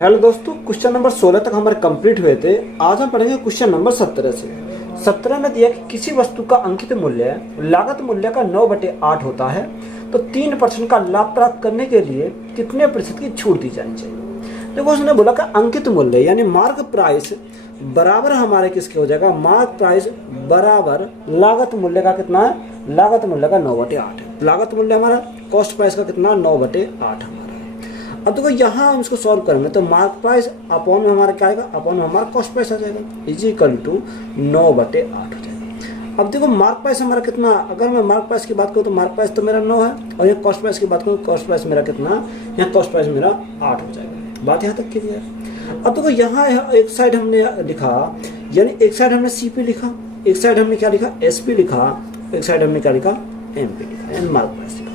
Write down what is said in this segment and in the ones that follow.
Hello दोस्तों, question number 16 तक हमारे कंप्लीट हुए थे। आज हम पढ़ेंगे क्वेश्चन नंबर 17 से। 17 में दिया कि किसी वस्तु का अंकित मूल्य लागत मूल्य का 9/8 होता है, तो 3% का लाभ प्राप्त करने के लिए कितने प्रतिशत की छूट दी जानी चाहिए। देखो, उसने बोला कि अंकित मूल्य यानी मार्क प्राइस बराबर हमारे किसके हो जाएगा, मार्क प्राइस बराबर लागत मूल्य का कितना है, लागत मूल्य का 9/8 है। लागत मूल्य हमारा कॉस्ट प्राइस का कितना, 9/8 हमारा। अब देखो यहाँ हम इसको सॉल्व करेंगे तो मार्क प्राइस अपॉन में हमारा क्या आएगा, अपॉन में हमारा कॉस्ट प्राइस आ जाएगा, इज इक्वल टू 9/8 हो जाएगा। अब देखो मार्क प्राइस हमारा कितना, अगर मैं मार्क प्राइस की बात करूँ तो मार्क प्राइस तो मेरा 9 है, और यहाँ कॉस्ट प्राइस की बात करूँ कॉस्ट प्राइस मेरा कितना, यहाँ कॉस्ट प्राइस मेरा 8 हो जाएगा। बात यहाँ तक क्लियर है। अब देखो यहाँ एक साइड हमने लिखा, यानी एक साइड हमने CP लिखा, एक साइड हमने क्या लिखा, SP लिखा, एक साइड हमने क्या लिखा, MP लिखा, यानी मार्क प्राइस लिखा।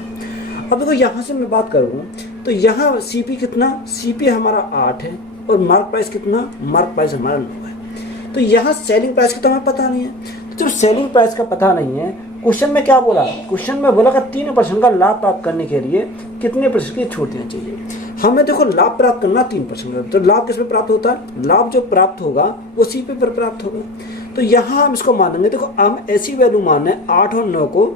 अब देखो यहाँ से मैं बात करूँ तो यहाँ CP कितना, CP हमारा 8 है, और मार्क प्राइस कितना, मार्क प्राइस हमारा 9 है। तो यहाँ सेलिंग प्राइस की तो हमें पता नहीं है। तो जब सेलिंग प्राइस का पता नहीं है, क्वेश्चन में क्या बोला, क्वेश्चन में बोला कि 3% का लाभ प्राप्त करने के लिए कितने प्रतिशत की छूट देनी चाहिए। हमें देखो लाभ प्राप्त करना 3%, तो लाभ किस पे प्राप्त होता है, लाभ जो प्राप्त होगा वो CP पर प्राप्त होगा। तो यहाँ हम इसको मानेंगे, देखो हम ऐसी वैल्यू मान रहे हैं 8 और 9 को,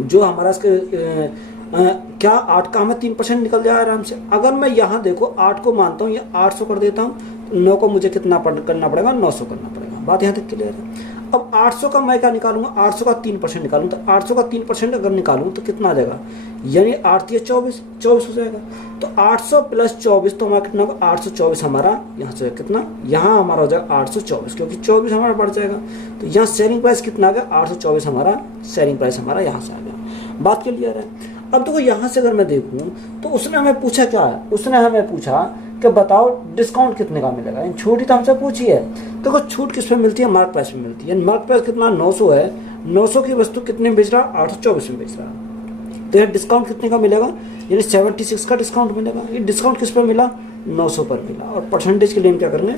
जो हमारा इसके क्या 8 का हमें 3% निकल जाए आराम से। अगर मैं यहाँ देखो 8 को मानता हूँ, ये 800 कर देता हूँ, 9 को मुझे कितना करना पड़ेगा, 900 करना पड़ेगा। बात यहाँ तक क्लियर है। अब 800 का मैं क्या निकालूंगा, 800 का 3% निकालूँ, तो 800 का 3% अगर निकालूँ तो कितना आ जाएगा, यानी 8 या 24 हो जाएगा। तो 800 + 24 तो हमारा कितना होगा, 824 हमारा यहाँ से कितना, यहाँ हमारा हो जाएगा 824, क्योंकि 24 हमारा बढ़ जाएगा। तो यहाँ सेलिंग प्राइस कितना आ गया, 824 हमारा सेलिंग प्राइस हमारा यहाँ से आ गया। बात क्लियर है। अब देखो यहाँ से अगर मैं देखूँ तो उसने हमें पूछा क्या है, उसने हमें पूछा कि बताओ डिस्काउंट कितने का मिलेगा। छूट ही तो हमसे पूछी है। देखो छूट किस पे मिलती है, मार्क प्राइस में मिलती है। मार्क प्राइस कितना, 900 है, 900 की वस्तु कितने में बेच रहा, 824 में बेच रहा है। तो यह डिस्काउंट कितने का मिलेगा, यानी 76 का डिस्काउंट मिलेगा। ये डिस्काउंट किस पर मिला, 900 पर मिला। और परसेंटेज के लिए हम क्या करेंगे,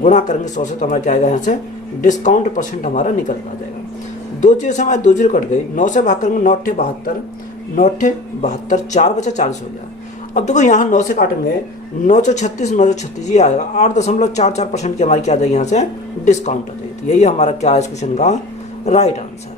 गुणा करेंगे 100 से, तो हमारा क्या आएगा, यहाँ से डिस्काउंट परसेंट हमारा निकल आ जाएगा। 2 चीज़ हमारे 2 जीरो कट गई, 9 से भाग करेंगे 9 × 72, 9 × 72, 4 बचा 40 हो गया। अब देखो यहाँ 9 से काटेंगे, 9 × 36, 9 × 36 ये आएगा, 8.44% की हमारी क्या आ जाएगी, यहाँ से डिस्काउंट आ जाएगी। तो यही हमारा क्या है इस क्वेश्चन का राइट आंसर है।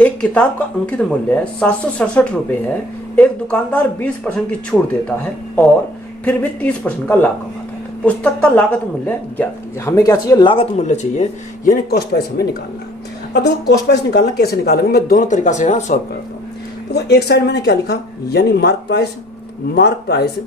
एक किताब का अंकित मूल्य 767 रुपये है। एक दुकानदार 20% की छूट देता है और फिर भी 30% का लाभ कमाता है। तो पुस्तक का लागत मूल्य ज्ञात कीजिए। हमें क्या चाहिए, लागत मूल्य चाहिए, यानी कॉस्ट प्राइस हमें निकालना है। अब देखो कॉस्ट प्राइस निकालना कैसे निकालेंगे, मैं दोनों तरीका से यहाँ सॉल्व करता हूँ। देखो एक साइड मैंने क्या लिखा, यानी मार्क प्राइस,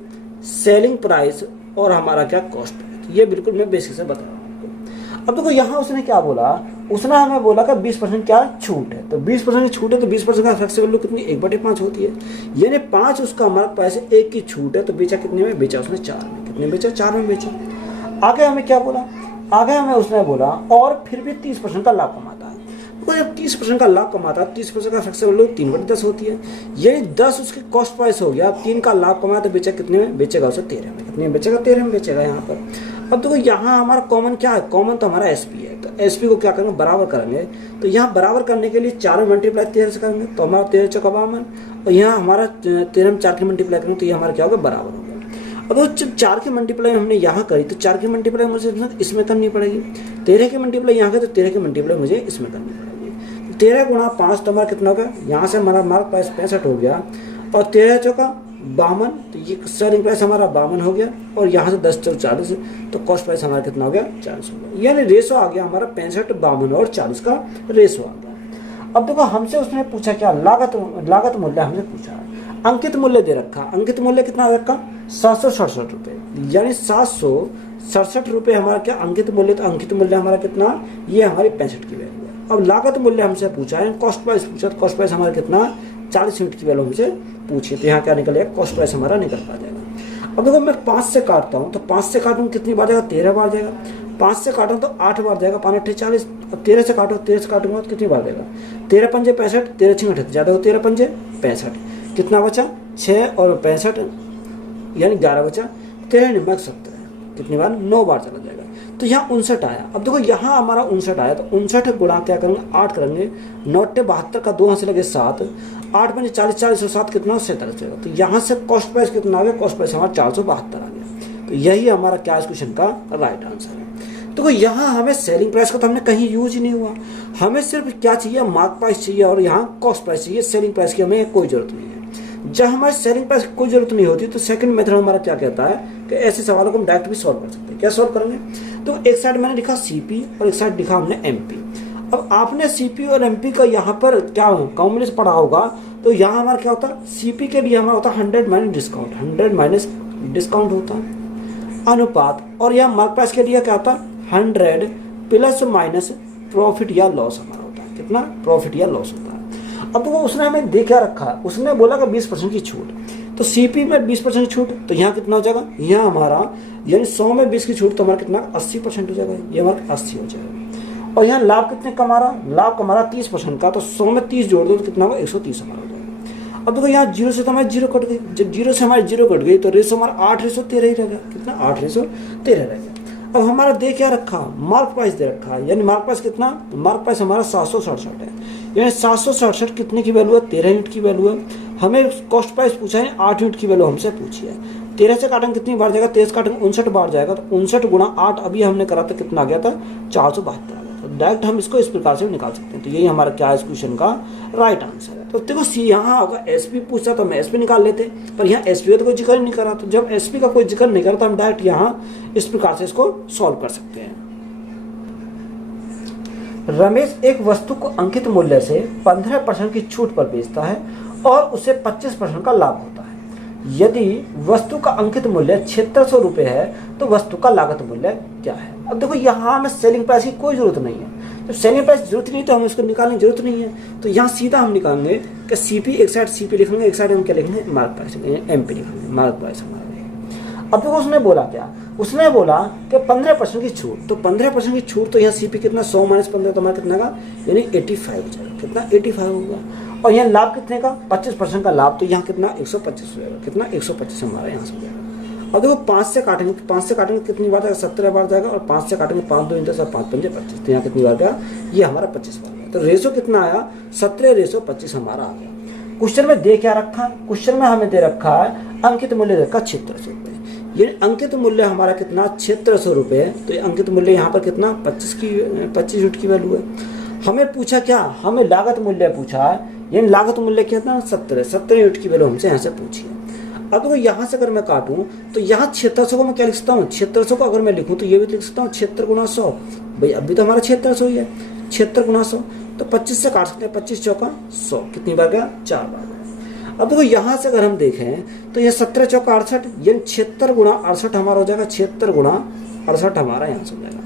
सेलिंग प्राइस और हमारा क्या कॉस्ट प्राइस। ये बिल्कुल मैं बेसिक से बता रहा हूँ आपको। अब देखो यहाँ उसने क्या बोला, उसने हमें बोला कि 20% क्या छूट है। तो 20% की छूट है, तो 20% का फ्लेक्सिबल वैल्यू कितनी, 1/5 होती है। यानी 5 उसका मार्क प्राइस है, 1 की छूट है, तो बेचा कितने में, बेचा उसने 4 में। कितने बेचा, 4 में बेचा। आगे हमें क्या बोला, आगे हमें उसने बोला और फिर भी 30% का लाभ कमाता है। तो जब 30% का लाभ कमाता है, 30% का फ्लेक्सिबल वैल्यू 3/10 होती है। यानी 10 उसकी कॉस्ट प्राइस हो गया, 3 का लाभ कमाया, तो बेचा कितने में, बेचेगा उसे 13 में। कितने में बेचेगा, 13 में बेचेगा यहाँ पर। अब देखो यहाँ हमारा कॉमन क्या है, कॉमन तो हमारा SP है। तो SP को क्या करेंगे, बराबर करेंगे। तो यहाँ बराबर करने के लिए 4 में मल्टीप्लाई 13 से करेंगे, तो हमारा 13 × 52, और यहाँ हमारा 13 में 4 की मल्टीप्लाई करेंगे, तो ये हमारा क्या होगा, बराबर होगा। अब जब 4 की मल्टीप्लाई हमने यहाँ करी, तो 4 की मल्टीप्लाई मुझे इसमें करनी पड़ेगी। 13 की मल्टीप्लाई यहाँ करी, तो 13 की मल्टीप्लाई मुझे इसमें करनी पड़ेगी। 13 × 5 तो हमारा कितना होगा, यहाँ से हमारा मार्क प्राइस 65 हो गया, और 13 × 4 = 52, तो ये सेलिंग प्राइस हमारा 52 हो गया, और यहाँ से 10 × 40, तो कॉस्ट प्राइस हमारा कितना हो गया, 40 हो गया। यानी रेशो आ गया हमारा 65, 52 और 40 का रेशो आ गया। अब देखो हमसे उसने पूछा क्या, लागत मूल्य हमसे पूछा, अंकित मूल्य दे रखा। अंकित मूल्य कितना रखा, 767 रुपये, यानी 767 रुपये हमारा क्या अंकित मूल्य। तो अंकित मूल्य हमारा कितना, ये हमारी 65 की वैल्यू है। अब लागत मूल्य हमसे पूछा है, कॉस्ट प्राइस पूछा, तो कॉस्ट प्राइस हमारा कितना, 40 यूनिट की वैल्यू हमसे पूछी, तो यहाँ क्या निकलेगा, कॉस्ट प्राइस हमारा निकल पा जाएगा। अब देखो मैं 5 से काटता हूँ, तो 5 से काटूँ कितनी बार जाएगा, 13 बार जाएगा। 5 से काटूँ तो 8 बार जाएगा, 5 × 8 = 40। अब 13 से काटो, 13 से काटूंगा तो कितनी बार जाएगा, 13 × 5 = 65, 13 × 6 = 38, ज़्यादा हो 13 × 5 = 65। कितना बचा, 6 और 65, यानी 11 बचा। 13 × 9 = 70, कितनी बार, 9 बार चला जाएगा। तो यहाँ 59 आया। अब देखो यहाँ हमारा 59 आया, तो 59 गुणा क्या करेंगे, 8 करेंगे, 9 × 72 का 2 यहाँ से लगे 7, 8 पंजे 40, 40 और 7 कितना 47 होगा। तो यहाँ से कॉस्ट प्राइस कितना आ गया, कॉस्ट प्राइस हमारा 472 आ गया। तो यही हमारा क्या इस क्वेश्चन का राइट आंसर है। तो यहाँ हमें सेलिंग प्राइस का तो हमने कहीं यूज ही नहीं हुआ, हमें सिर्फ क्या चाहिए, मार्क प्राइस चाहिए और यहाँ कॉस्ट प्राइस चाहिए। सेलिंग प्राइस की हमें कोई जरूरत नहीं है। जब हमारे सेलिंग प्राइस की कोई जरूरत नहीं होती तो सेकंड मेथड हमारा क्या कहता है कि ऐसे सवालों को हम डायरेक्ट भी सॉल्व कर सकते हैं। क्या सॉल्व करेंगे, तो एक साइड मैंने लिखा सीपी और एक साइड लिखा हमने एमपी। अब आपने सीपी और एमपी का यहाँ पर क्या कॉम्बिनेशन पढ़ा होगा, तो यहाँ हमारा क्या होता है, सीपी के लिए हमारा होता है 100 माइनस डिस्काउंट, 100 माइनस डिस्काउंट होता है अनुपात, और यहाँ मार्क प्राइस के लिए क्या होता है 100 प्लस माइनस प्रॉफिट या लॉस हमारा होता है, कितना प्रॉफिट या लॉस होता है। अब वो उसने हमें दे क्या रखा है, उसने बोला कि 20% की छूट, तो सीपी में 20% की छूट, तो यहाँ कितना हो जाएगा, यहाँ हमारा यानी 100 में 20 की छूट तो हमारा कितना 80% हो जाएगा, ये हमारा 80 हो जाएगा। और यहाँ लाभ कितने कमा रहा, लाभ कमा रहा 30% का, तो 100 में 30 जोड़ दो तो कितना होगा 130 हमारा हो जाएगा। अब देखो यहाँ 0 से तो हमारी 0 कट गई, जब 0 से हमारी 0 कट गई तो रेशो हमारा 8:13 ही रहेगा, कितना 8:13 रहेगा। अब हमारा दे क्या रखा, मार्क प्राइस दे रखा है, यानी मार्क प्राइस कितना, मार्क प्राइस हमारा 767 है, यानी 767 कितने की वैल्यू है, 13 यूनिट की वैल्यू है। हमें कॉस्ट प्राइस पूछा है 8 यूनिट की वैल्यू हमसे पूछी है। 13 से काटेंगे कितनी बार जाएगा, 13 से काटेंगे 59 बार जाएगा, तो 59 गुणा 8 अभी हमने करा था कितना आ गया था 472 आ गया। तो डायरेक्ट हम इसको इस प्रकार से निकाल सकते हैं। तो यही हमारा क्या है इस क्वेश्चन का राइट आंसर है। तो देखो सी यहाँ होगा एसपी पूछता तो हम एसपी निकाल लेते, पर यहाँ एसपी का तो कोई जिक्र नहीं करा, तो जब एसपी का कोई जिक्र नहीं करा तो हम डायरेक्ट यहाँ इस प्रकार से इसको सॉल्व कर सकते हैं। रमेश एक वस्तु को अंकित मूल्य से 15% की छूट पर बेचता है और उसे 25% का लाभ होता है। यदि वस्तु का अंकित मूल्य 7600 रुपये है तो वस्तु का लागत मूल्य क्या है। अब देखो यहाँ हमें सेलिंग प्राइस की कोई जरूरत नहीं है, जब सेलिंग प्राइस की जरूरत नहीं तो हमें इसको निकालने की जरूरत नहीं है। तो यहाँ सीधा हम निकालेंगे कि सीपी, एक साइड सीपी लिखेंगे, एक साइड हम क्या लिखेंगे मार्क प्राइस, एमपी लिखेंगे, मार्क प्राइस हमारा। अब देखो उसने बोला क्या, उसने बोला कि 15% की छूट, तो 15% की छूट तो यहाँ सीपी कितना 100 माइनस 15 तो हमारा कितना का यानी 85 हो जाएगा, कितना 85 होगा। और यहाँ लाभ कितने का 25% का लाभ, तो यहाँ कितना 125 हो जाएगा, कितना 125 हमारा यहाँ से हो जाएगा। अब देखो 5 से काटेंगे, 5 से काटेंगे कितनी बार जाएगा 17 बार जाएगा, और 5 से काटेंगे 5 2 10 5 5 25, तो यहाँ कितनी बार गया ये हमारा 25 बार गया। तो रेशो कितना आया 17:25 हमारा आ गया। क्वेश्चन में दे क्या रखा, क्वेश्चन में हमें दे रखा है अंकित मूल्य दे रखा 7600 रुपये, ये अंकित मूल्य हमारा कितना 7600 रुपये है। तो ये अंकित मूल्य यहाँ पर कितना 25 यूनिट की वैल्यू है। हमें पूछा क्या, हमें लागत मूल्य पूछा है, यानी लागत मूल्य कितना 70 यूनिट की वैल्यू हमसे यहाँ से पूछी है। अब तो यहाँ से अगर मैं काटूँ तो यहाँ 7600 को मैं क्या लिख सकता हूँ, 7600 को अगर मैं लिखूँ तो ये भी लिख सकता हूँ 76 गुणा 100, भाई अभी तो हमारा 7600 ही है, 76 गुणा 100, तो 25 से काट सकते हैं, 25 चौका 100, कितनी बार गया 4 बार गया। अब देखो यहाँ से अगर हम देखें तो ये 17 चौका 68, यानी 76 गुणा 68 हमारा हो जाएगा, 76 गुणा 68 हमारा यहाँ से हो जाएगा।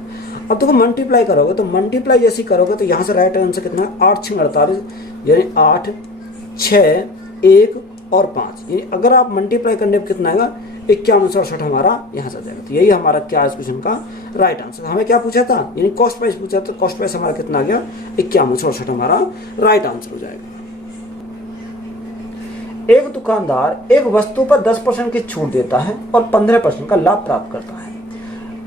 अब देखो मल्टीप्लाई करोगे तो मल्टीप्लाई जैसे करोगे तो यहाँ से राइट आंसर कितना 8 6 48, यानी 8 6 1 और 5, यानी अगर आप मल्टीप्लाई करने पर कितना आएगा 5168 हमारा यहाँ से आ जाएगा। तो यही हमारा क्या इस क्वेश्चन का राइट आंसर। हमें क्या पूछा था, यानी कॉस्ट प्राइस पूछा, तो कॉस्ट प्राइस हमारा कितना आ गया 5168 हमारा राइट आंसर हो जाएगा। एक दुकानदार एक वस्तु पर 10% की छूट देता है और 15% का लाभ प्राप्त करता है।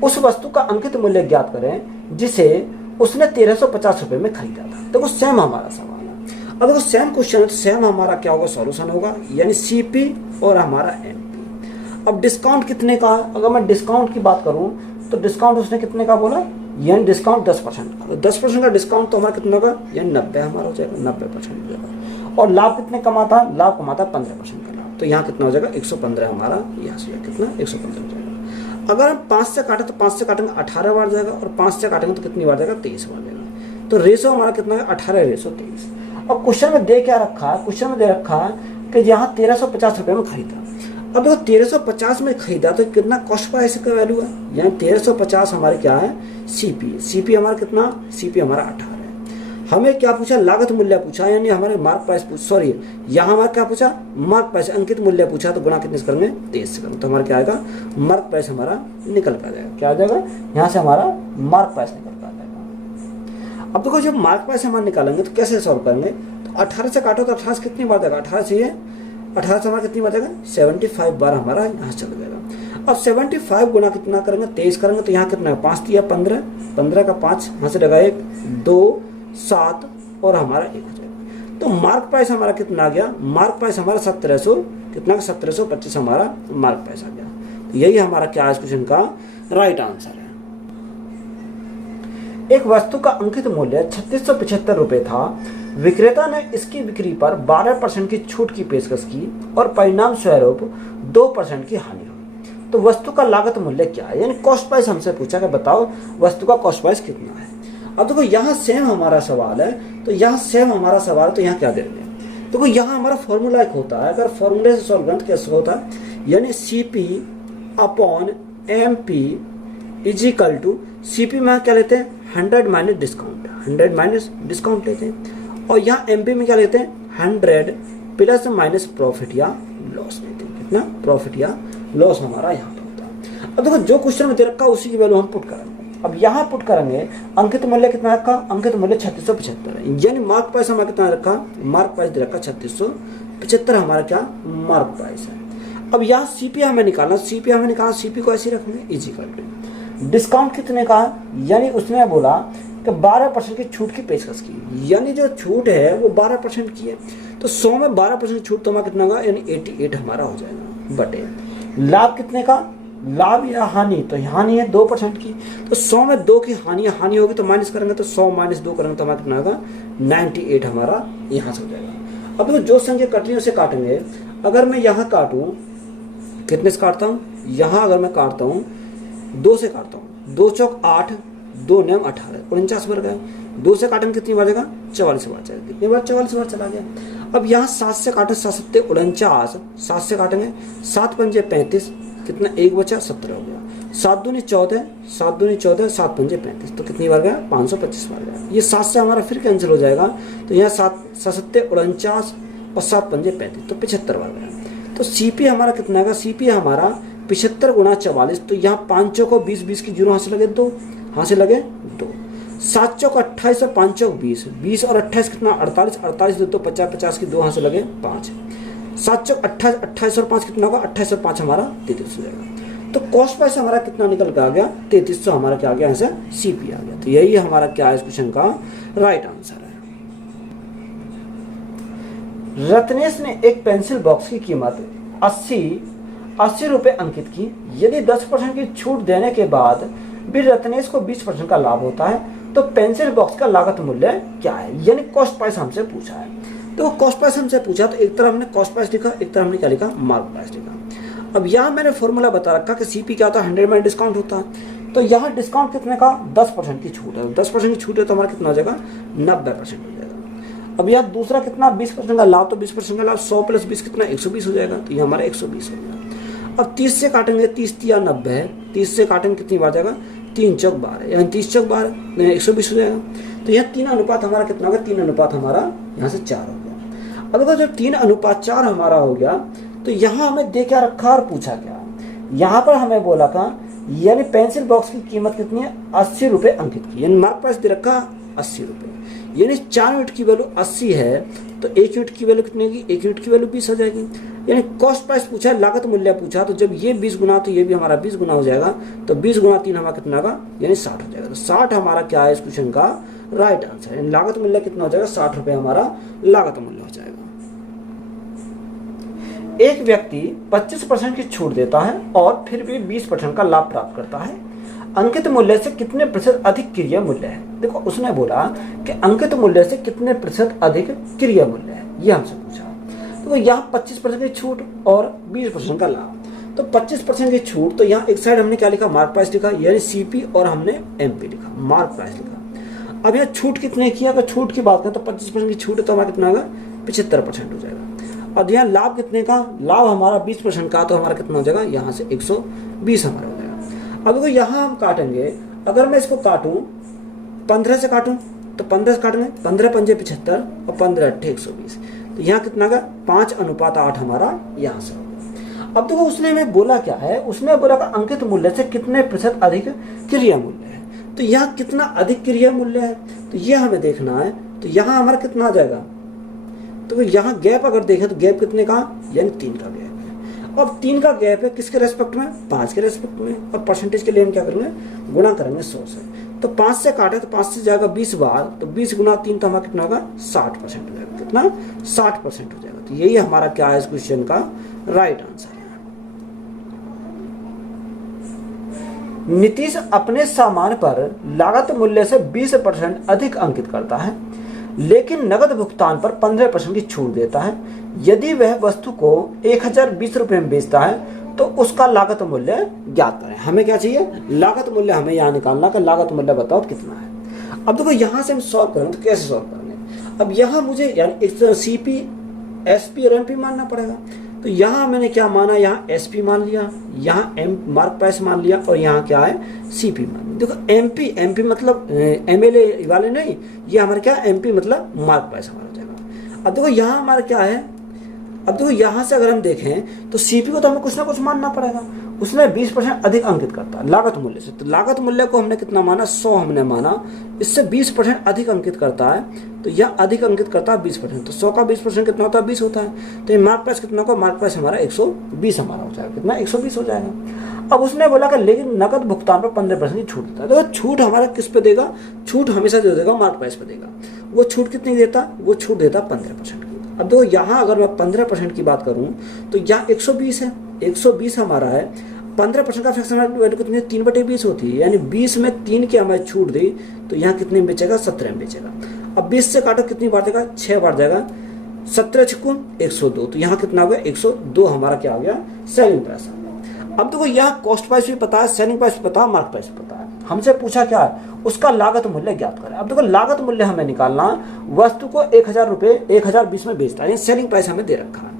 उस वस्तु का अंकित मूल्य ज्ञात करें जिसे उसने 1350 रुपये में खरीदा था। देखो सेम हमारा सवाल है। अब देखो सेम क्वेश्चन है तो सेम हमारा क्या होगा सॉल्यूशन होगा, यानी सीपी और हमारा एमपी। अब डिस्काउंट कितने का, अगर मैं डिस्काउंट की बात करूं तो डिस्काउंट उसने कितने का बोला, यानी डिस्काउंट 10% का, तो 10% का डिस्काउंट तो हमारा कितना होगा, यानी 90 हमारा हो जाएगा, 90% हो जाएगा। और लाभ कितने कमाता, लाभ कमाता 15% का लाभ, तो यहाँ कितना हो जाएगा 115 हमारा, यहाँ से कितना 115 हो जाएगा। अगर हम 5 से काटें तो 5 से काटेंगे 18 बार जाएगा, और 5 से काटेंगे तो कितनी बार जाएगा 23 बार जाएगा। तो रेशो हमारा कितना है 18:23। अब क्वेश्चन में दे क्या रखा है, क्वेश्चन में दे रखा है कि यहाँ 1350 रुपये में खरीदा। अब देखो 1350 में खरीदा तो कितना कॉस्ट प्राइस का वैल्यू है, यानी 1350 हमारे क्या है सीपी, सीपी हमारा कितना, सीपी हमारा 18 है। हमें क्या पूछा, लागत मूल्य पूछा, यानी हमारे मार्क प्राइस सॉरी यहाँ हमारा क्या पूछा, मार्क प्राइस अंकित मूल्य पूछा, तो गुणा कितने से करेंगे 23 से करेंगे, तो हमारा क्या आएगा मार्क प्राइस हमारा निकल कर जाएगा। क्या आ जाएगा यहाँ से हमारा मार्क प्राइस निकल कर जाएगा। अब देखो जब मार्क प्राइस हमारा निकालेंगे तो कैसे सॉल्व करेंगे, तो 18 से काटो तो 18 से कितनी बार जाएगा, 18 से 18 से हमारा कितनी बार जाएगा 75 बार हमारा यहाँ से चला जाएगा। अब 75 गुना कितना करेंगे 23 करेंगे, तो यहाँ कितना है 5 दिया 15, 15 का 5 यहाँ से लगा 1 2 7 और हमारा 1 हो जाएगा। तो मार्क प्राइस हमारा कितना आ गया, मार्क प्राइस हमारा 1700 कितना, 1725 हमारा मार्क प्राइस आ गया। तो यही हमारा क्या है इस क्वेश्चन का राइट आंसर है। एक वस्तु का अंकित मूल्य 3675 रुपए था। विक्रेता ने इसकी बिक्री पर 12% की छूट की पेशकश की और परिणाम स्वरूप 2% की हानि हुई। तो वस्तु का लागत मूल्य क्या है, यानी कॉस्ट प्राइस हमसे पूछा कि बताओ वस्तु का कॉस्ट प्राइस कितना है। अब देखो यहाँ सेम हमारा सवाल है, तो यहाँ सेम हमारा सवाल है, तो यहाँ क्या दे रहे हैं, देखो यहाँ हमारा फॉर्मूला एक होता है, अगर फॉर्मूले से सॉल्व करें कैसे होता है, यानी CP upon MP is equal to CP में क्या लेते हैं 100 माइनस डिस्काउंट, 100 माइनस डिस्काउंट लेते हैं, और यहाँ MP में क्या लेते हैं 100 प्लस माइनस प्रॉफिट या लॉस लेते हैं, कितना प्रॉफिट या लॉस हमारा यहाँ पर होता है। अब देखो जो क्वेश्चन में दे रखा उसी की वैल्यू हम पुट करेंगे। अब यहाँ पुट करेंगे, अंकित मूल्य कितना रखा, अंकित मूल्य 3675 है, यानी मार्क प्राइस हमारा कितना रखा, मार्क प्राइस दे रखा 3675 हमारा क्या मार्क प्राइस है। अब यहाँ CP हमें निकालना, CP को ऐसे रखेंगे इज इक्वल टू डिस्काउंट कितने का, यानी उसने बोला कि 12% की छूट की पेशकश की, यानी जो छूट है वो 12% की है, तो 100 में 12% छूट तो हमारा कितना होगा, यानी 88 हमारा हो जाएगा, बटे लाभ कितने का, लाभ या हानि, तो हानि है 2% की, तो 100 में 2 की हानि होगी तो माइनस करेंगे, तो 100 माइनस 2 करेंगे तो हमारा कितना होगा 98 हमारा यहाँ से हो जाएगा। अब जो संख्या कटनी है उसे काटेंगे, अगर मैं यहाँ काटूँ कितने से काटता हूँ, यहाँ अगर मैं काटता हूँ 2 से काटता हूँ, 2 चौक 8, 2 9 18, 49 बार गए, 2 से काटेंगे कितनी बार जाएगा 44 बार जाएगा, कितनी बार 44 बार चला गया। अब यहाँ 7 से काटे 7 सत्ते 49, 7 से काटेंगे 7 पंजे 35, कितना 1 बचा 17 हो गया, 7 दूनी 14, 7 दूनी 14, 7 पंजे 35, तो कितनी बार गया 525 बार गया। ये 7 से हमारा फिर कैंसिल हो जाएगा, तो यहाँ 7 सत्ते 49 और 7 पंजे 35, तो 75 बार गया। तो CP हमारा कितना है, CP हमारा 75 गुणा 44, तो यहाँ 5 चौक 20, 20 की जीरो यहाँ से लगे 2, यहाँ से लगे 2, 7 चौक 28 और 5 चौक 20, 20 और 28 कितना 48, 48 2 50, 50 की 2 यहाँ से लगे 5, 7 चौक 28, 28 और 5 कितना होगा 28 और 5 हमारा 33 हो जाएगा। तो कॉस्ट प्राइस हमारा कितना निकल के आ गया 3300 हमारा क्या आ गया, यहाँ से CP आ गया। तो यही हमारा क्या है इस क्वेश्चन का राइट आंसर है। रत्नेश ने एक पेंसिल बॉक्स की कीमत 80 रुपए अंकित की। यदि 10% की छूट देने के बाद भी रत्नेश को 20% का लाभ होता है तो पेंसिल बॉक्स का लागत मूल्य क्या है, यानी कॉस्ट प्राइस हमसे पूछा है। तो कॉस्ट प्राइस हमसे पूछा तो एक तरफ हमने कॉस्ट प्राइस लिखा, एक तरफ हमने क्या लिखा मार्क प्राइस लिखा। अब यहाँ मैंने फॉर्मूला बता रखा कि CP क्या होता है 100 में डिस्काउंट होता है, तो यहाँ डिस्काउंट कितने का 10% की छूट है, 10% की छूट है तो हमारा कितना हो जाएगा 90% हो जाएगा। अब यहाँ दूसरा कितना 20% का लाभ, तो 20% का लाभ 100 प्लस 20 कितना 120 हो जाएगा, तो ये हमारा 120 हो गया। अब 30 से काटेंगे, 30 या 90 है, 30 से काटेंगे कितनी बार जाएगा 3 चौक 12, यानी 30 चौक 12 120 हो जाएगा। तो यहाँ 3 अनुपात हमारा कितना होगा, 3 अनुपात हमारा यहाँ से 4 हो गया। अब अगर जब 3 अनुपात 4 हमारा हो गया तो यहाँ हमें दे क्या रखा और पूछा क्या, यहाँ पर हमें बोला था यानी पेंसिल बॉक्स की कीमत कितनी है 80 रुपये अंकित की, यानी मार्क प्राइस दे रखा 80 रुपये, यानी 4 यूनिट की वैल्यू 80 है तो 1 यूनिट की वैल्यू कितनी होगी, 1 यूनिट की वैल्यू 20 हो जाएगी। यानी कॉस्ट प्राइस पूछा, लागत मूल्य पूछा, तो जब ये 20 गुना तो ये भी हमारा 20 गुना हो जाएगा, तो 20 गुना 3 हमारा कितना होगा यानी 60 हो जाएगा। तो 60 हमारा क्या है इस क्वेश्चन का राइट आंसर, यानी लागत मूल्य कितना हो जाएगा 60 रुपये हमारा लागत मूल्य हो जाएगा। एक व्यक्ति 25% की छूट देता है और फिर भी 20% का लाभ प्राप्त करता है, अंकित मूल्य से कितने प्रतिशत अधिक क्रिया मूल्य है। देखो उसने बोला कि अंकित मूल्य से कितने प्रतिशत अधिक क्रिया मूल्य है, ये हमसे पूछा। तो यहाँ 25% की छूट और 20% का लाभ, तो 25% की छूट, तो यहाँ एक साइड हमने क्या लिखा मार्क प्राइस लिखा, यानी CP और हमने MP लिखा, मार्क प्राइस लिखा। अब यहाँ छूट कितने की, अगर छूट की बात करें तो 25% की छूट है तो हमारा कितना होगा 75% हो जाएगा। अब यहाँ लाभ कितने का, लाभ हमारा 20% का, तो हमारा कितना हो जाएगा यहाँ से 120 हमारा हो जाएगा। अब देखो यहाँ हम काटेंगे, अगर मैं इसको काटूं 15 से काटूं तो 15 से काटेंगे, 15 पंजे 75 और 15 अट्ठे 120, तो यहाँ कितना का 5 अनुपात 8 हमारा यहाँ से होगा। अब देखो उसने हमें बोला क्या है, उसने बोला कि अंकित मूल्य से कितने प्रतिशत अधिक क्रिया मूल्य है, तो यहाँ कितना अधिक क्रिया मूल्य है तो ये हमें देखना है। तो यहाँ हमारा कितना आ जाएगा, तो यहाँ गैप अगर देखें तो गैप कितने का यानी 3 का गैप है। अब 3 का गैप है किसके रेस्पेक्ट में, 5 के रेस्पेक्ट में, और परसेंटेज के लिए हम क्या करेंगे, गुणा करेंगे 100 से। तो 5 से काटे तो 5 से जाएगा 20 बार, तो 20 गुना 3 तो हमारा कितना होगा, 60% हो जाएगा। कितना, 60% हो जाएगा। तो यही हमारा क्या है इस क्वेश्चन का राइट आंसर है। नीतीश अपने सामान पर लागत मूल्य से 20% अधिक अंकित करता है, लेकिन नगद भुगतान पर 15% की छूट देता है। यदि वह वस्तु को 1020 रुपये में बेचता है तो उसका लागत मूल्य ज्ञात करें। हमें क्या चाहिए, लागत मूल्य हमें यहाँ निकालना का, लागत मूल्य बताओ कितना है। अब देखो यहाँ से हम सॉल्व करें तो कैसे सॉल्व करेंगे। अब यहाँ मुझे यानी CP, SP और MP मानना पड़ेगा। तो यहाँ मैंने क्या माना, यहाँ SP मान लिया, यहाँ मार्क प्राइस मान लिया, और यहाँ क्या है, CP मान लिया। देखो MP मतलब MLA वाले नहीं, ये हमारा क्या, MP मतलब मार्क प्राइस हमारा हो जाएगा। अब देखो यहाँ हमारा क्या है, अब देखो यहाँ से अगर हम देखें तो CP को तो हमें कुछ ना कुछ मानना पड़ेगा। उसने 20% अधिक अंकित करता है लागत मूल्य से, तो लागत मूल्य को हमने कितना माना, 100 हमने माना। इससे 20% अधिक अंकित करता है, तो यह अधिक अंकित करता है 20%, तो 100 का 20% कितना होता है, 20 होता है। तो ये मार्क प्राइस कितना होगा, मार्क प्राइस हमारा 120 हमारा हो जाएगा। कितना, 120 हो जाएगा। अब उसने बोला कि लेकिन नकद भुगतान पर 15% की छूट देता है। तो छूट हमारा किस पे देगा, छूट हमेशा दे देगा मार्क प्राइस पे देगा। वो छूट कितनी देता, वो छूट देता 15% की। अब देखो यहाँ अगर मैं 15% की बात करूँ तो यहाँ 120 है, 120 हमारा है, 15% का फ्रैक्शनल वैल्यू कितनी है, 3/20 होती है, यानी 20 में 3 की हमें छूट दी तो यहाँ कितने में बेचेगा, 17 में बेचेगा। अब 20 से काटो कितनी बार जाएगा, 6 बार जाएगा, 17 छक्कू 102, तो यहाँ कितना हो गया, 102 हमारा क्या आ गया, सेलिंग प्राइस। अब देखो यहाँ कॉस्ट प्राइस भी पता है, सेलिंग प्राइस भी पता है, मार्क प्राइस भी पता है। हमसे पूछा क्या है, उसका लागत मूल्य ज्ञात करें। अब देखो लागत मूल्य हमें निकालना, वस्तु को 1000 रुपये 1020 में बेचता है, सेलिंग प्राइस हमें दे रखा है।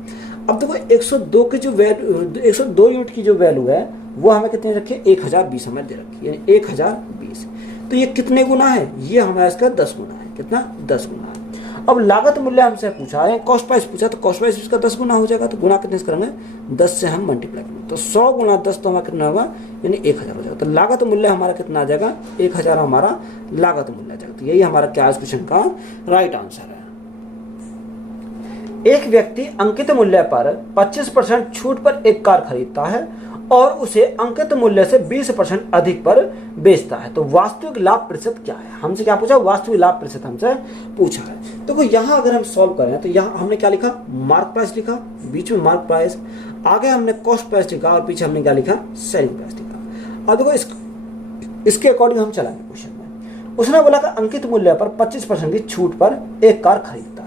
अब देखो 102 की जो वैल्यू, 102 यूनिट की जो वैल्यू है वो हमें कितनी रखी है, 1020 हमें दे रखी है, यानी 1020। तो ये कितने गुना है, ये हमारा इसका 10 गुना है। कितना, 10 गुना है। अब लागत मूल्य हमसे पूछा है, कॉस्ट प्राइस पूछा, तो कॉस्ट प्राइस इसका 10 गुना हो जाएगा। तो गुना कितने से करेंगे, 10 से हम मल्टीप्लाई करेंगे, तो 100 गुना 10 तो हमारा कितना होगा, यानी 1000 हो जाएगा। तो लागत मूल्य हमारा कितना आ जाएगा, 1000 हमारा लागत मूल्य आ जाएगा। तो यही हमारा क्या इस क्वेश्चन का राइट आंसर है। एक व्यक्ति अंकित मूल्य पर 25% छूट पर एक कार खरीदता है और उसे अंकित मूल्य से 20% अधिक पर बेचता है, तो वास्तविक लाभ प्रतिशत क्या है। हमसे क्या पूछा, वास्तविक लाभ प्रतिशत हमसे पूछा है। देखो यहाँ अगर हम सॉल्व करें तो यहाँ हमने क्या लिखा, मार्क प्राइस लिखा, बीच में मार्क प्राइस, आगे हमने कॉस्ट प्राइस लिखा, और पीछे हमने क्या लिखा, सेलिंग प्राइस लिखा। अब देखो इसके अकॉर्डिंग हम चलाएंगे क्वेश्चन में। उसने बोला कि अंकित मूल्य पर 25% की छूट पर एक कार खरीदता है,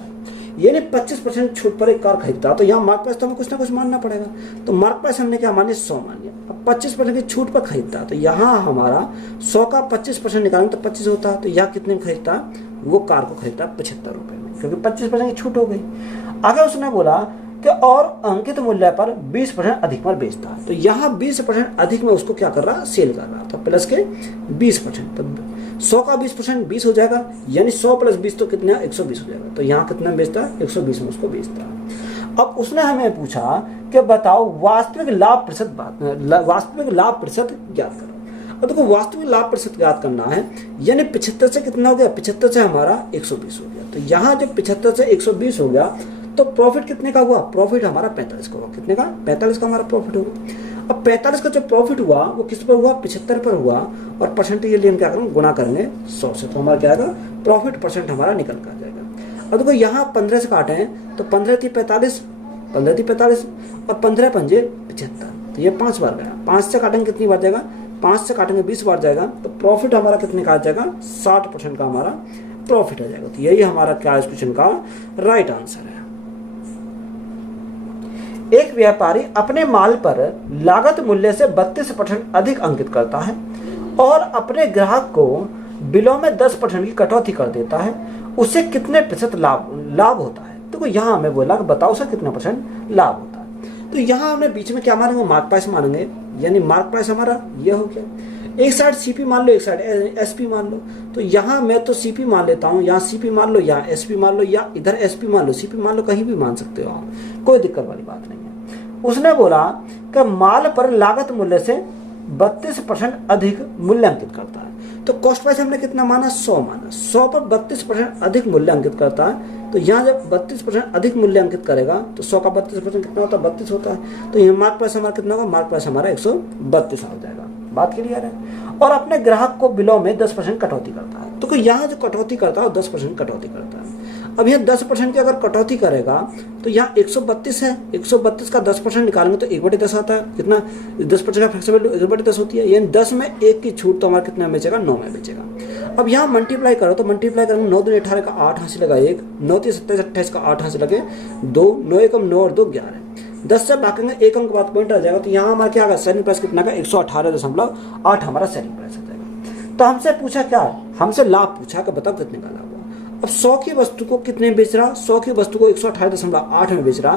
यानी 25% छूट पर एक कार खरीदता, तो यहाँ मार्क प्राइस तो हमें कुछ ना कुछ मानना पड़ेगा। तो मार्क प्राइस हमने क्या मानी, 100 मान लिया। अब 25% की छूट पर खरीदता, तो यहाँ हमारा 100 का 25% निकालेंगे तो 25 होता है। तो यहाँ कितने में खरीदता, वो कार को खरीदता 75 रुपये में, क्योंकि 25% की छूट हो गई। आगे उसने बोला कि और अंकित मूल्य पर 20% अधिक पर बेचता है, तो यहाँ 20% अधिक में उसको क्या कर रहा, सेल कर रहा, तो प्लस के 20%, तो 100 का 20% 20 हो जाएगा, यानी 100 प्लस 20 तो कितना, 120 हो जाएगा। तो यहाँ कितना बेचता है, 120 में उसको बेचता है। अब उसने हमें पूछा कि बताओ वास्तविक लाभ प्रतिशत, वास्तविक लाभ प्रतिशत ज्ञात करो। अब देखो वास्तविक लाभ प्रतिशत ज्ञात करना है, यानी 75 से कितना हो गया, 75 से हमारा 120 हो गया। तो यहाँ जब 75 से 120 हो गया तो प्रॉफिट कितने का हुआ, प्रॉफिट हमारा 45 का हुआ। कितने का, 45 का हमारा प्रॉफिट हुआ। अब 45 का जो प्रॉफिट हुआ वो किस पर हुआ, 75 पर हुआ, और परसेंटेज के लिए हम क्या करेंगे, गुणा करेंगे 100 से, तो हमारा क्या आएगा, प्रॉफिट परसेंट हमारा निकल कर जाएगा। अब देखो यहाँ 15 से काटे हैं तो 15 थी 45, 15 थी 45, और 15 पंजे 75, तो ये 5 बार गया। 5 से काटेंगे कितनी बार जाएगा, 5 से काटेंगे 20 बार जाएगा, तो प्रॉफिट हमारा कितने का आ जाएगा, 60% का हमारा प्रॉफिट आ जाएगा। तो यही हमारा क्या इस क्वेश्चन का राइट आंसर है। एक व्यापारी अपने माल पर लागत मूल्य से 32% अधिक अंकित करता है और अपने ग्राहक को बिलों में 10% की कटौती कर देता है, उसे कितने प्रतिशत लाभ होता है। तो यहाँ हमें बोला कि बताओ उसे कितना % लाभ होता है। तो यहाँ हमने बीच में क्या मानेंगे, मार्क प्राइस मानेंगे, यानी मार्क प्राइस हमारा ये हो गया। एक साइड सीपी मान लो, एक साइड एसपी मान लो। तो यहाँ मैं तो सीपी मान लेता हूँ, यहाँ सीपी मान लो, यहाँ एसपी मान लो, या इधर एसपी मान लो, सीपी मान लो, कहीं भी मान सकते हो आप, कोई दिक्कत वाली बात नहीं है। उसने बोला कि माल पर लागत मूल्य से 32% अधिक मूल्यांकित करता है। तो कॉस्ट प्राइस हमने कितना माना, 100 माना। 100 पर 32% अधिक मूल्य अंकित करता है। तो यहाँ जब 32% अधिक मूल्य अंकित करेगा तो 100 का 32% कितना होता है, 32 होता है। तो यहाँ मार्क प्राइस हमारा कितना होगा, मार्क प्राइस हमारा 132 हो जाएगा। बात क्लियर है। और अपने ग्राहक को बिलों में 10% कटौती करता है। तो यहाँ जो कटौती करता है वो 10% कटौती करता है। अब यहाँ 10% की अगर कटौती करेगा तो यहाँ 132 है, 132 का 10% निकालेंगे तो 1/10 आता है। कितना, 10% का फिक्स वैल्यू 1/10 होती है, यानी 10 में 1 की छूट तो हमारा कितना में बेचेगा, 9 में बेचेगा। अब यहाँ मल्टीप्लाई करो तो मल्टीप्लाई करेंगे 9 दूनी 18 का 8 हासिल लगा 1, 9 तीन 27 28 का 8 हासिल लगे 2, 9 एकम 9 और 2 11। 10 से भागेंगे 1 अंक बाद पॉइंट आ जाएगा। तो यहाँ हमारा क्या आएगा, सेलिंग प्राइस कितना का 118.8 हमारा सेलिंग प्राइस हो जाएगा। तो हमसे पूछा क्या, हमसे लाभ पूछा कि बताओ कितने का लाभ। अब 100 की वस्तु को कितने बेच रहा, 100 की वस्तु को 118.8 में बेच रहा,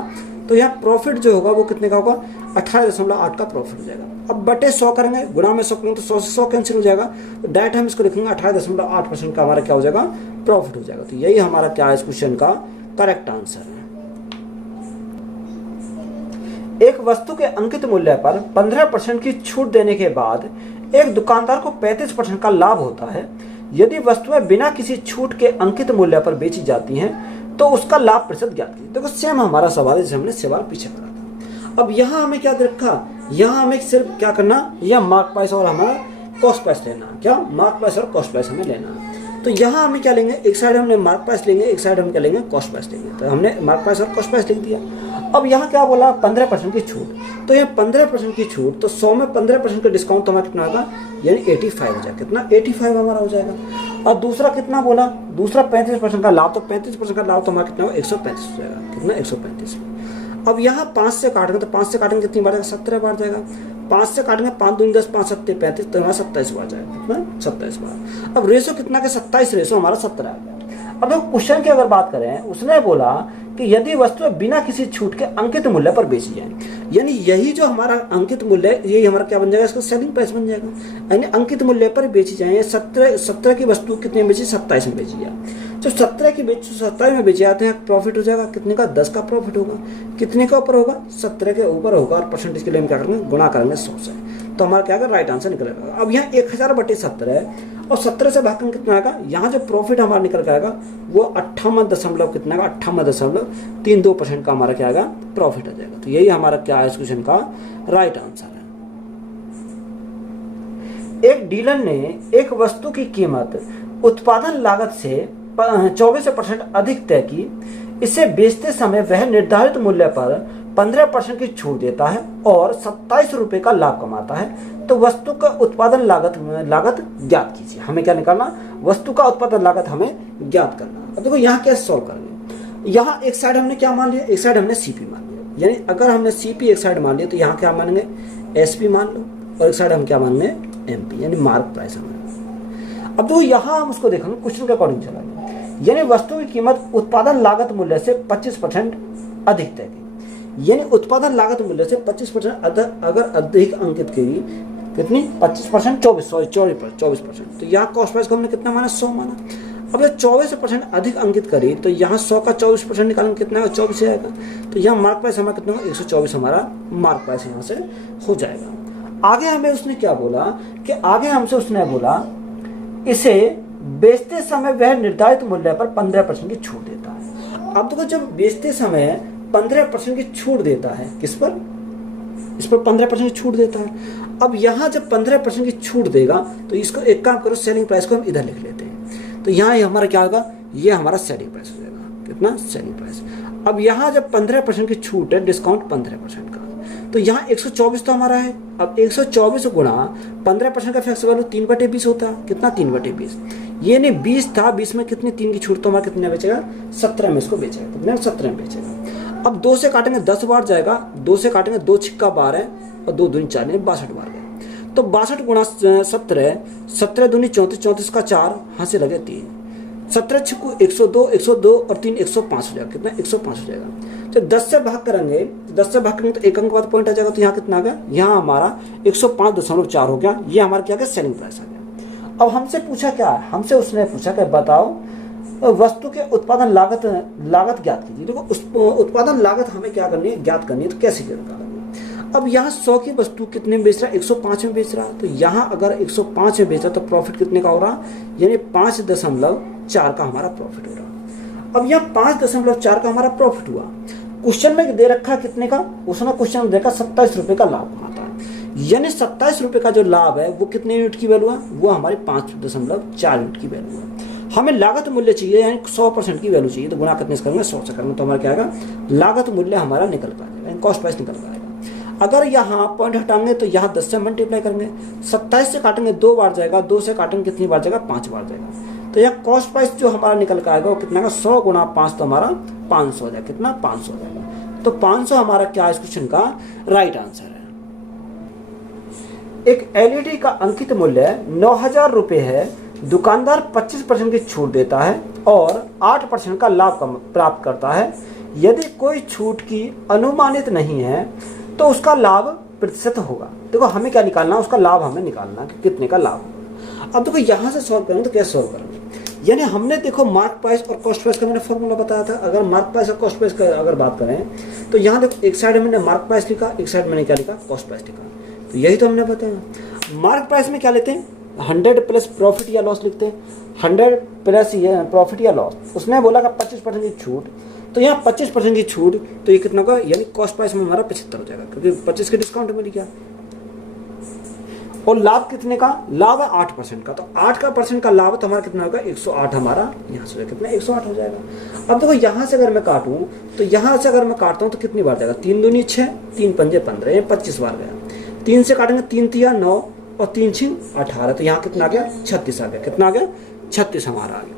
तो यहाँ प्रॉफिट जो होगा वो कितने का होगा, 18.8 का प्रॉफिट हो जाएगा। अब बटे 100 करेंगे, गुणा में 100 करेंगे तो 100 से 100 कैंसिल हो जाएगा। तो डायरेक्ट हम इसको लिखेंगे 18.8% का हमारा क्या हो जाएगा, प्रॉफिट हो जाएगा। तो यही हमारा क्या है इस क्वेश्चन का करेक्ट आंसर है। एक वस्तु के अंकित मूल्य पर 15% की छूट देने के बाद एक दुकानदार को 35% का लाभ होता है। यदि वस्तुएं बिना किसी छूट के अंकित मूल्य पर बेची जाती हैं तो उसका लाभ प्रतिशत ज्ञात कीजिए। देखो सेम हमारा सवाल है, जैसे हमने सवाल पीछे करा था। अब यहाँ हमें क्या दे रखा, यहाँ हमें सिर्फ क्या करना, यह मार्क प्राइस और हमारा कॉस्ट प्राइस लेना। क्या, मार्क प्राइस और कॉस्ट प्राइस हमें लेना। तो यहाँ हमें क्या लेंगे, एक साइड हमने मार्क प्राइस लेंगे, एक साइड हम क्या लेंगे, कॉस्ट प्राइस लेंगे। तो हमने मार्क प्राइस और कॉस्ट प्राइस लिख दिया। अब यहाँ क्या बोला, 15% की छूट। तो यहाँ 15% की छूट, तो 100 में 15% का डिस्काउंट तो हमारा कितना होगा, यानी 85 हो जाएगा। कितना, 85 हमारा हो जाएगा। और दूसरा कितना बोला, दूसरा 35% का लाभ, तो 35% का लाभ तो हमारा कितना होगा, 135 हो जाएगा। कितना, 135। अब यहाँ 5 से काटेंगे तो 5 से काटेंगे कितनी बार जाएगा, 17 बार जाएगा। 5 से काटेंगे 5 दूनी 10, 5 7 35, तो हमारा 27 बार जाएगा। कितना, 27 बार। अब रेशो कितना के 27 रेशो हमारा 17 आ गया। अब क्वेश्चन की अगर बात करें, उसने बोला कि यदि वस्तु बिना किसी छूट के अंकित मूल्य पर बेची जाए, यानी यही जो हमारा अंकित मूल्य है यही हमारा क्या बन जाएगा, इसका सेलिंग प्राइस बन जाएगा। यानी अंकित मूल्य पर बेची जाए, 17 की वस्तु कितने में बेची, 27 में बेची जाए। तो 17 की बेच 27 में बेचे जाते हैं, प्रॉफिट हो जाएगा कितने का, 10 का प्रॉफिट होगा। कितने के ऊपर होगा, 17 के ऊपर होगा। और परसेंटेज के लिए हम क्या करेंगे, गुणा करेंगे 100 से। तो हमारा क्या राइट आंसर निकलेगा। अब यहाँ 1000/17 है और 17 से भाग कितना आएगा, यहाँ जो प्रॉफिट हमारा निकल के आएगा वो 58 कितना का, 58.32% का हमारा क्या आएगा, प्रॉफिट आ जाएगा। तो यही हमारा क्या है इस क्वेश्चन का राइट आंसर है। एक डीलर ने एक वस्तु की कीमत उत्पादन लागत से 24% अधिक तय की। इसे बेचते समय वह निर्धारित मूल्य पर 15% की छूट देता है और 27 रुपए का लाभ कमाता है। तो वस्तु का उत्पादन लागत ज्ञात कीजिए। हमें क्या निकालना, वस्तु का उत्पादन लागत हमें ज्ञात करना। अब देखो यहाँ कैसे सॉल्व करेंगे। यहाँ एक साइड हमने क्या मान लिया, एक साइड हमने सीपी मान लिया। यानी अगर हमने सीपी एक साइड मान लिया तो यहाँ क्या मानेंगे, एसपी मान लो, और एक साइड हम क्या मान लें, एमपी, यानी मार्क प्राइस हमें। अब देखो यहाँ हम उसको देखेंगे क्वेश्चन के अकॉर्डिंग चलाएंगे। यानी वस्तु की कीमत उत्पादन लागत मूल्य से 25% अधिक तय की। यानी उत्पादन लागत मूल्य से 25% अगर अधिक अंकित की, कितनी, 25%, 24%। तो यहाँ कॉस्ट प्राइस को हमने कितना माना, 100 माना। अब जब 24% अधिक अंकित करी तो यहाँ 100 का 24% निकालेंगे कितना है, 24 आएगा। तो यहाँ मार्क प्राइस हमारा कितना होगा, 124 हमारा मार्क प्राइस यहाँ से हो जाएगा। आगे हमें उसने क्या बोला कि आगे हमसे उसने बोला इसे बेचते समय वह निर्धारित मूल्य पर 15% की छूट देता है। अब देखो जब बेचते समय 15% की छूट देता है, किस पर, इस पर 15% की छूट देता है। अब यहाँ जब 15% की छूट देगा तो इसको एक काम करो, सेलिंग प्राइस को हम इधर लिख लेते हैं। तो यहाँ हमारा क्या होगा, ये हमारा सेलिंग प्राइस हो जाएगा। कितना, सेलिंग प्राइस। अब यहाँ जब 15% की छूट है, डिस्काउंट 15% का, तो यहाँ 124 तो हमारा है। अब 124 गुणा 15% का फिक्स वैल्यू 3/20 होता है। कितना, 3/20। ये नहीं 20 था, 20 में कितनी 3 की छूट तो हमारा कितने बेचेगा, 17 में इसको बेचेगा। कितने, 17 में बेचेगा। अब 2 से काटेंगे 10 बार जाएगा, 2 से काटेंगे 2 छिक्का 12 और 2 दूनी 4, 62 बार गए। तो 62 गुणा 17, 17 दूनी 34, 34 का 4, हाँ से लगे 3, 17 छिक्कू 102, 102 और 3 105 हो जाएगा। कितना, 105 हो जाएगा। तो 10 से भाग करेंगे, 10 से भाग करेंगे तो एक अंक बाद पॉइंट आ जाएगा। तो यहाँ कितना आ गया, यहाँ हमारा 105.4 हो गया। ये हमारा क्या, सेलिंग प्राइस आ गया। अब हमसे पूछा क्या, हमसे उसने पूछा कि बताओ वस्तु के उत्पादन लागत ज्ञात कीजिए। देखो उत्पादन लागत हमें क्या करनी है, ज्ञात करनी है। तो कैसे करनी है, अब यहाँ 100 की वस्तु कितने में बेच रहा है, 105 में बेच रहा है। तो यहाँ अगर 105 में बेचा तो प्रॉफिट कितने का हो रहा, यानी 5.4 का हमारा प्रॉफिट हो रहा। अब यहाँ 5.4 का हमारा प्रॉफिट हुआ। क्वेश्चन में दे रखा कितने का, उसने क्वेश्चन में देखा 27 रुपए का लाभ कमाता है, यानी 27 रुपए का जो लाभ है वो कितने यूनिट की वैल्यू है, वो हमारे 5.4 यूनिट की वैल्यू है। हमें लागत मूल्य चाहिए, यानी 100% की वैल्यू चाहिए, तो गुणा कितने से करेंगे, 100 से करेंगे, तो हमारा क्या आएगा, लागत मूल्य हमारा निकल पाएगा, कॉस्ट प्राइस निकल पाएगा। अगर यहाँ पॉइंट हटाएंगे तो यहाँ 10 से मल्टीप्लाई करेंगे, 27 से काटेंगे 2 बार जाएगा, 2 से काटेंगे कितनी बार जाएगा, 5 बार जाएगा। तो यहाँ कॉस्ट प्राइस जो हमारा निकल कर आएगा वो कितना का, 100 गुणा 5, तो हमारा 500 हो जाएगा, कितना 500 हो जाएगा। तो 500 हमारा क्या इस क्वेश्चन का राइट आंसर है। एक एलईडी का अंकित मूल्य 9,000 रुपए है, दुकानदार 25% की छूट देता है और 8% का लाभ प्राप्त करता है। यदि कोई छूट की अनुमानित नहीं है तो उसका लाभ प्रतिशत होगा। देखो हमें क्या निकालना है, उसका लाभ हमें निकालना कि कितने का लाभ होगा। अब देखो यहाँ से सॉल्व करेंगे तो कैसे सॉल्व करेंगे, यानी हमने देखो मार्क प्राइस और कॉस्ट प्राइस का मैंने फॉर्मूला बताया था। अगर मार्क प्राइस और कॉस्ट प्राइस का अगर बात करें तो यहाँ देखो एक साइड मैंने मार्क प्राइस लिखा, एक साइड मैंने क्या लिखा, कॉस्ट प्राइस लिखा। तो यही तो हमने बताया। मार्क प्राइस में क्या लेते हैं, 100 प्लस प्रॉफिट या लॉस लिखते हैं, 100 प्लस प्रॉफिट या लॉस। उसने बोला कि 25% की छूट, तो यहाँ 25% की छूट, तो ये कितना होगा, यानी कॉस्ट प्राइस में हमारा 75 हो जाएगा, क्योंकि 25 के डिस्काउंट मिल गया। और लाभ कितने का, लाभ है 8% का, तो 8% का लाभ तो हमारा कितना होगा, 108 हमारा यहाँ से कितना 108 हो जाएगा। अब देखो यहाँ से अगर मैं काटूं तो यहाँ से अगर मैं काटता हूँ तो कितनी बार जाएगा, 3 दूनी 6, 3 पंजे 15, ये 25 बार गया। 3 से काटेंगे 3 तिया 9 और 3 छिंग 18, तो यहाँ कितना आ गया, 36 आ गया, कितना आ गया, 36 हमारा आ गया।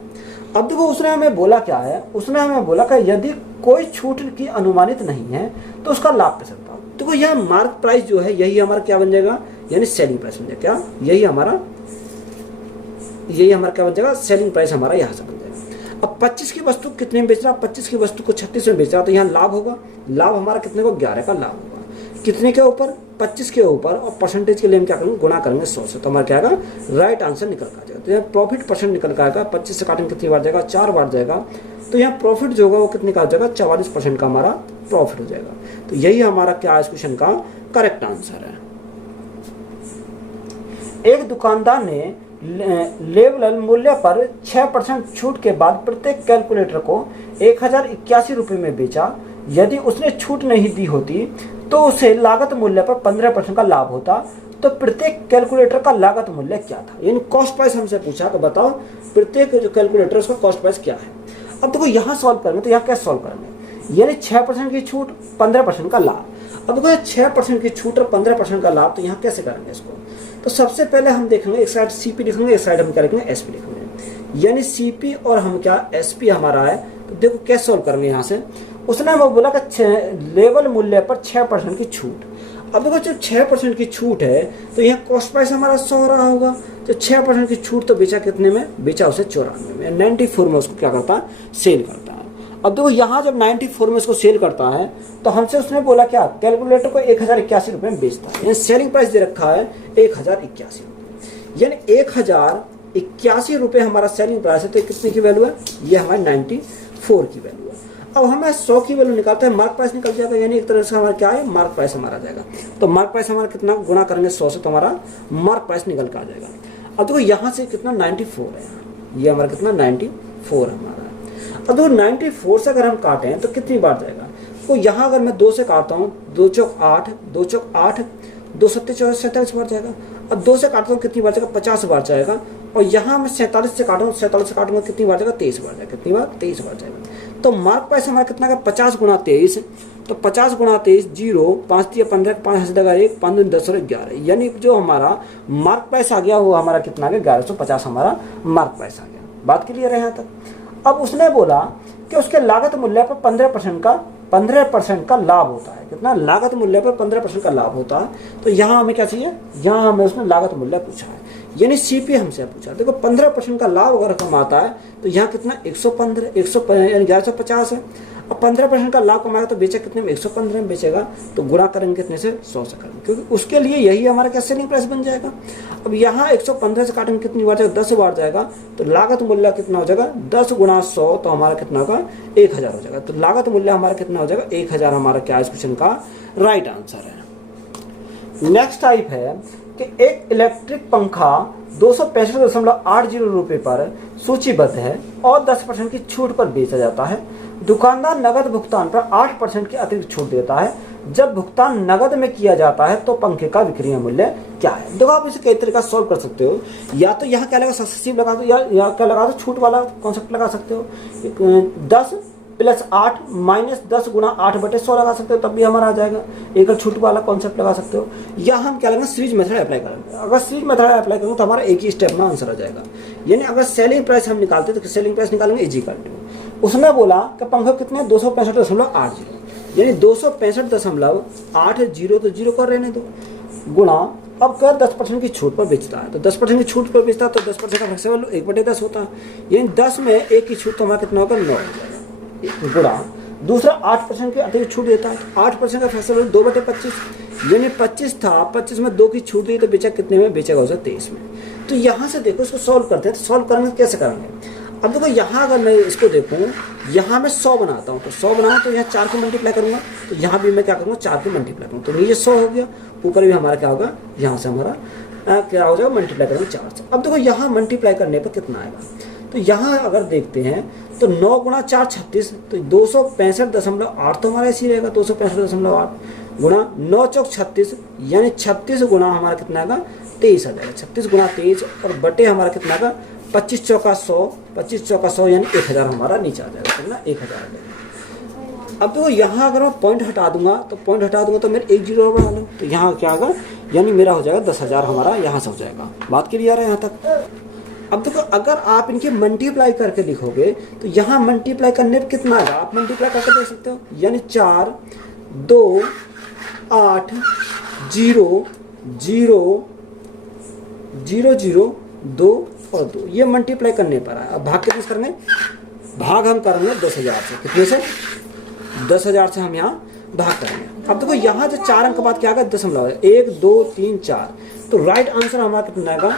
अब देखो उसने हमें बोला क्या है, उसने हमें बोला कि यदि कोई छूट की अनुमानित नहीं है तो उसका लाभ प्रतिशत। देखो यह मार्क प्राइस जो है यही हमारा क्या बन जाएगा, यानी सेलिंग प्राइस बन जाएगा, क्या यही हमारा क्या बन जाएगा, सेलिंग प्राइस हमारा यहाँ से बन जाएगा। अब 25 की वस्तु कितने में बेच रहा, 25 की वस्तु को 36 में बेच रहा, तो यहाँ लाभ होगा, लाभ हमारा कितने को, 11 का लाभ होगा। कितने के ऊपर, 25 के ऊपर, और परसेंटेज के लिए हम क्या करेंगे, गुणा करेंगे 100 से, तो हमारा क्या आएगा, राइट आंसर निकल कर जाएगा। तो यहाँ प्रॉफिट परसेंट निकल कर आएगा, 25 से काटेंगे कितनी बार जाएगा, 4 बार जाएगा। तो यहाँ प्रॉफिट जो होगा वो कितने का हो जाएगा, 44% का हमारा प्रॉफिट हो जाएगा। तो यही हमारा क्या इस क्वेश्चन का करेक्ट आंसर है। एक दुकानदार ने लेवल मूल्य पर 6% छूट के बाद प्रत्येक कैलकुलेटर को 1081 रुपये में बेचा। यदि उसने छूट नहीं दी होती तो उसे लागत मूल्य पर 15% का लाभ होता। तो प्रत्येक कैलकुलेटर का लागत मूल्य क्या था, यानी कॉस्ट प्राइस हमसे पूछा कि बताओ प्रत्येक जो कैलकुलेटर उसका कॉस्ट प्राइस क्या है। अब देखो यहाँ सॉल्व करेंगे तो यहाँ कैसे सॉल्व करेंगे, यानी 6% की छूट 15% का लाभ। अब देखो 6% की छूट और 15% का लाभ, तो यहाँ कैसे करेंगे इसको। तो सबसे पहले हम देखेंगे, एक साइड सीपी लिखेंगे, एक साइड हम क्या लिखेंगे, एसपी लिखेंगे, यानी सीपी और हम क्या एसपी हमारा है। तो देखो कैसे सॉल्व करेंगे यहाँ से। उसने वो बोला कि लेवल मूल्य पर 6% की छूट। अब देखो जब 6% की छूट है तो यहाँ कॉस्ट प्राइस हमारा 100 रहा होगा, तो 6% की छूट तो बेचा कितने में, बेचा उसे 94 में, 94 में उसको क्या करता है, सेल करता है। अब देखो यहाँ जब 94 में उसको सेल करता है तो हमसे उसने बोला क्या, कैलकुलेटर को 1081 रुपये में बेचता है, यानी सेलिंग प्राइस दे रखा है 1081 रुपये, यानी 1081 रुपये हमारा सेलिंग प्राइस है। तो कितने की वैल्यू है, ये हमारी 94 की वैल्यू है। अब हमें 100 की वैल्यू निकालते हैं, मार्क प्राइस निकल जाएगा, यानी एक तरह से हमारा क्या है, मार्क प्राइस हमारा आ जाएगा। तो मार्क प्राइस हमारा कितना, गुणा करेंगे 100 से, तो हमारा मार्क प्राइस निकल कर आ जाएगा। अब देखो यहाँ से कितना 94 है, ये हमारा कितना 94 हमारा है। अब देखो 94 से अगर हम काटें तो कितनी बार जाएगा, तो यहाँ अगर मैं 2 से काटता हूँ, 2 चौक 8, 2 चौक 8, 2 सत्ते 47 बार जाएगा। अब 2 से काटता हूँ कितनी बार जाएगा, 50 बार जाएगा। और यहाँ मैं 47 से काटूँ, 47 से काटूंगा कितनी बार जाएगा, 23 बार जाएगा, कितनी बार, 23 बार जाएगा। तो मार्क प्राइस हमारा कितना का, 50 गुणा 23, तो 50 गुणा 23, 0, 5 3 15, 5 10 1, 5 2 10 और 11, यानी जो हमारा मार्क प्राइस आ गया वो हमारा कितना आ गया, 1150 हमारा मार्क प्राइस आ गया। बात क्लियर है यहाँ तक। अब उसने बोला कि उसके लागत मूल्य पर 15% का लाभ होता है, कितना, लागत मूल्य पर 15% का लाभ होता है। तो यहाँ हमें क्या चाहिए, यहाँ हमें उसने लागत मूल्य पूछा है, यानी सीपी हमसे पूछा। देखो 15% का लाभ अगर कमाता है तो यहाँ कितना 115 यानी 1150 है। अब 15% का लाभ कमाएगा तो बेचा कितने में, 115 में बेचेगा, तो गुणा करेंगे कितने से, 100 से करेंगे, क्योंकि उसके लिए यही हमारा क्या सेलिंग प्राइस बन जाएगा। अब यहाँ 115 से काटेंगे कितनी बार जाएगा, 10 बार जाएगा, तो लागत मूल्य कितना हो जाएगा, 10 गुणा 100, तो हमारा कितना होगा, 1000 हो जाएगा। तो लागत मूल्य हमारा कितना हो जाएगा, 1000 हमारा क्या इस क्वेश्चन का राइट आंसर है। नेक्स्ट टाइप है कि एक इलेक्ट्रिक पंखा 265.80 रुपये पर सूचीबद्ध है और 10% की छूट पर बेचा जाता है। दुकानदार नगद भुगतान पर 8% की अतिरिक्त छूट देता है। जब भुगतान नगद में किया जाता है तो पंखे का विक्रय मूल्य क्या है? देखो आप इसे कई तरीका सॉल्व कर सकते हो। या तो यहाँ क्या लगा, सक्सेसिव लगा दो, या क्या लगा दो, छूट वाला कॉन्सेप्ट लगा सकते हो। 10 + 8 - 10 × 8/100 लगा सकते हो, तब भी हमारा आ जाएगा। एक छूट वाला कॉन्सेप्ट लगा सकते हो। या हम क्या लगेगा, सीरीज मेथड अप्लाई करेंगे। अगर सीरीज मेथड अप्लाई करेंगे तो हमारा एक ही स्टेप में आंसर आ जाएगा। यानी अगर सेलिंग प्राइस हम निकालते तो सेलिंग प्राइस निकालेंगे इज उसमें बोला कि पंखा कितने 265.80 यानी 265.80 तो 0 कर रहने दो गुणा अब कर 10% की छूट पर बेचता है। तो 10% की छूट पर बेचता है तो 10% का फ्लेक्सिबल 1/10 होता है। यानी 10 में 1 की छूट तो हमारा कितना होगा 9 हो जाएगा गुणा दूसरा 8% की अतिरिक्त छूट देता है। 8% का फ्लेक्सिबल 2/25 यानी 25 था, 25 में 2 की छूट दी तो बेचा कितने में, बेचेगा हो 23 में। तो यहाँ से देखो इसको सॉल्व करते हैं। तो सॉल्व करेंगे कैसे करेंगे? अब देखो यहाँ अगर मैं इसको देखूँ, यहाँ मैं 100 बनाता हूँ तो 100 बनाऊँ तो यहाँ 4 को मल्टीप्लाई करूँगा, तो यहाँ भी मैं क्या करूँगा 4 को मल्टीप्लाई करूँगा, तो नीचे 100 हो गया, ऊपर भी हमारा क्या होगा, यहाँ से हमारा क्या हो जाएगा, मल्टीप्लाई करेंगे 4 से। अब देखो यहाँ मल्टीप्लाई करने पर कितना आएगा, तो यहाँ अगर देखते हैं तो 9 × 4 36, तो 265.8 तो हमारा ऐसी रहेगा, 265.8 गुणा 9 चौक 36 यानी 36 गुणा हमारा कितना आएगा 23 आ जाएगा। 36 × 23 और बटे हमारा कितना आएगा 25 चौका 100, 25 चौका 100 यानी 1000 हमारा नीचे आ जाएगा, कितना 1000 आ जाएगा। अब देखो यहाँ अगर मैं पॉइंट हटा दूंगा तो मेरे 1 0 बना लो, तो यहाँ क्या होगा, यानी मेरा हो जाएगा 10,000 हमारा यहाँ से हो जाएगा। बात क्लियर है यहाँ तक? अब देखो अगर आप इनके मल्टीप्लाई करके लिखोगे तो यहाँ मल्टीप्लाई करने पर कितना आएगा, आप मल्टीप्लाई करके देख सकते हो, यानी 4 2 8 0 0 0 0 2 और 2, ये मल्टीप्लाई करने पर आया। अब भाग कितने से करेंगे, भाग हम करेंगे 10,000 से, कितने से 10,000 से हम यहाँ भाग करेंगे। अब देखो यहाँ जो 4 अंक बाद क्या आएगा, दशमलव 1 2 3 4, तो राइट आंसर हमारा कितना आएगा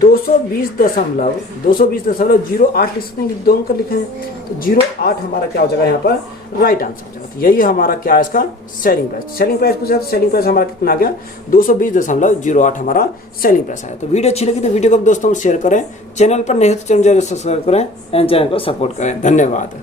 220.08 लिख सकते हैं, 2 अंक लिखे हैं तो 08 हमारा क्या हो जाएगा यहाँ पर राइट आंसर हो जाएगा। तो यही हमारा क्या है इसका सेलिंग प्राइस। सेलिंग प्राइस पूछा तो सेलिंग प्राइस हमारा कितना आ गया 220.08 हमारा सेलिंग प्राइस आया। तो वीडियो अच्छी लगी तो वीडियो को दोस्तों शेयर करें, चैनल पर नहीं तो चैनल सब्सक्राइब करें एंड चैनल को सपोर्ट करें। धन्यवाद।